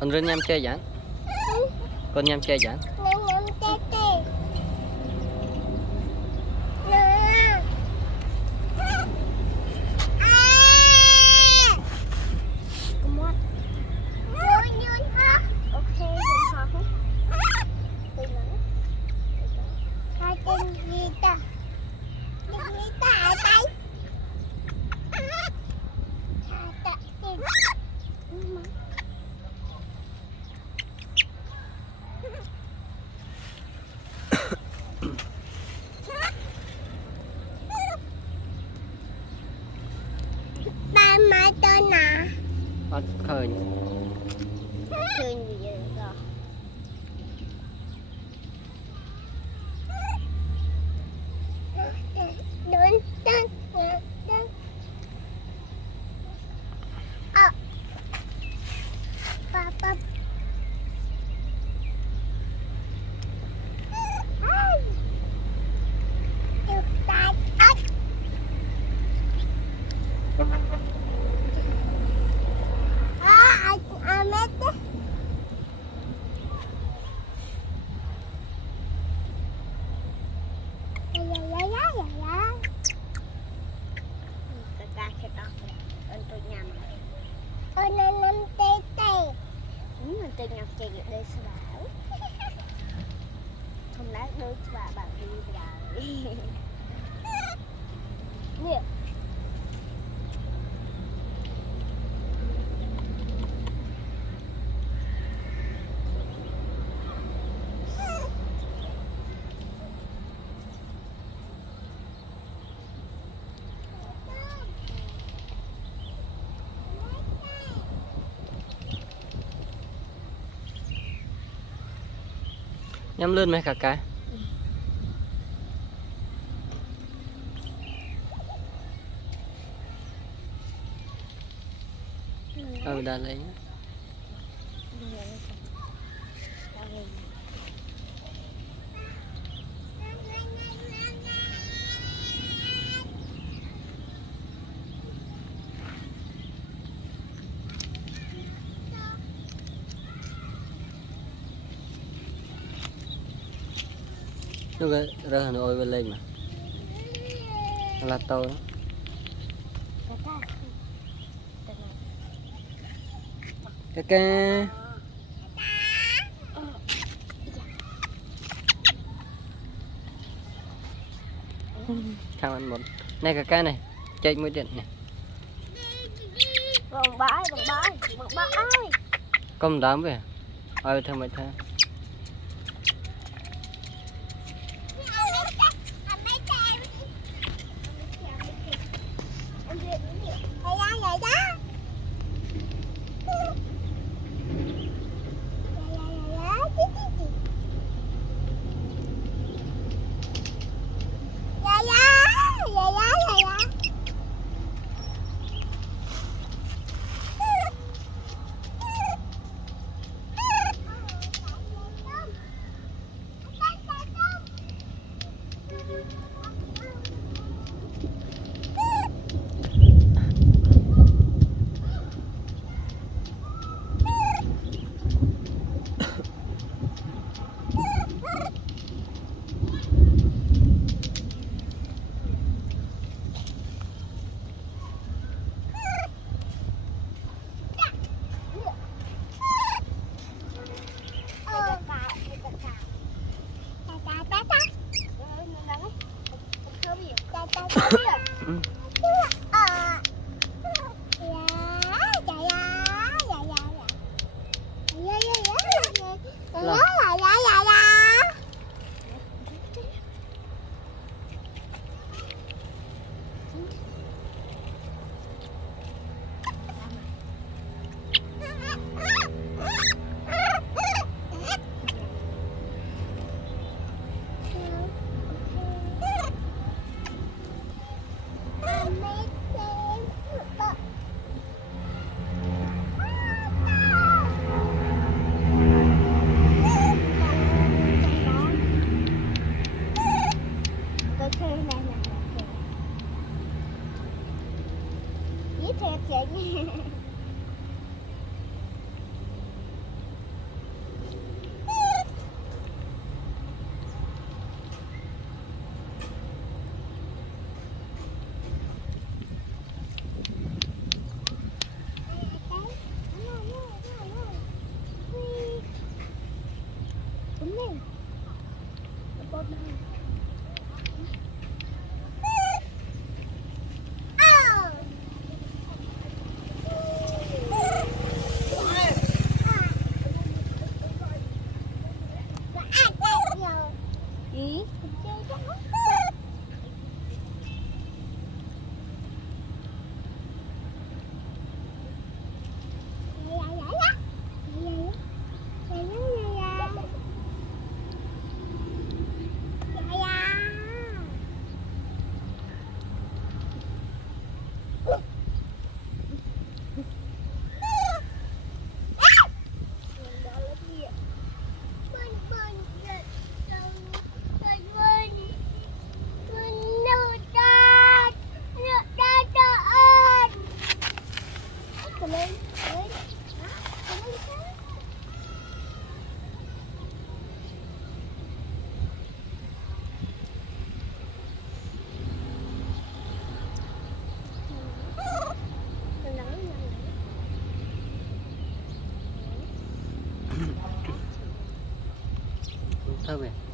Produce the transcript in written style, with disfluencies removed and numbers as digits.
Con rên nhâm chơi dán. Con nhâm chơi dán. Ba mai tên à? Bắt khơi. Khơi gì vậy rồi? Đến tên tên. À. Ba. Chụp tay ếch. Mét đó. Ôi nên năm tê tê. Mình tê nhập chạy đây sẽ bảo. Không lát đôi bà đi rồi. Nè. Nhâm lên mấy cả cái. Đã lấy. Nó ra Hà Nội bên lên mà. Là tàu đó. Kaka. Chào anh một. Này Kaka này, chạy mũi điện này. Bằng bãi. Công đám về. Thôi mày thôi. Ý. Thơm này.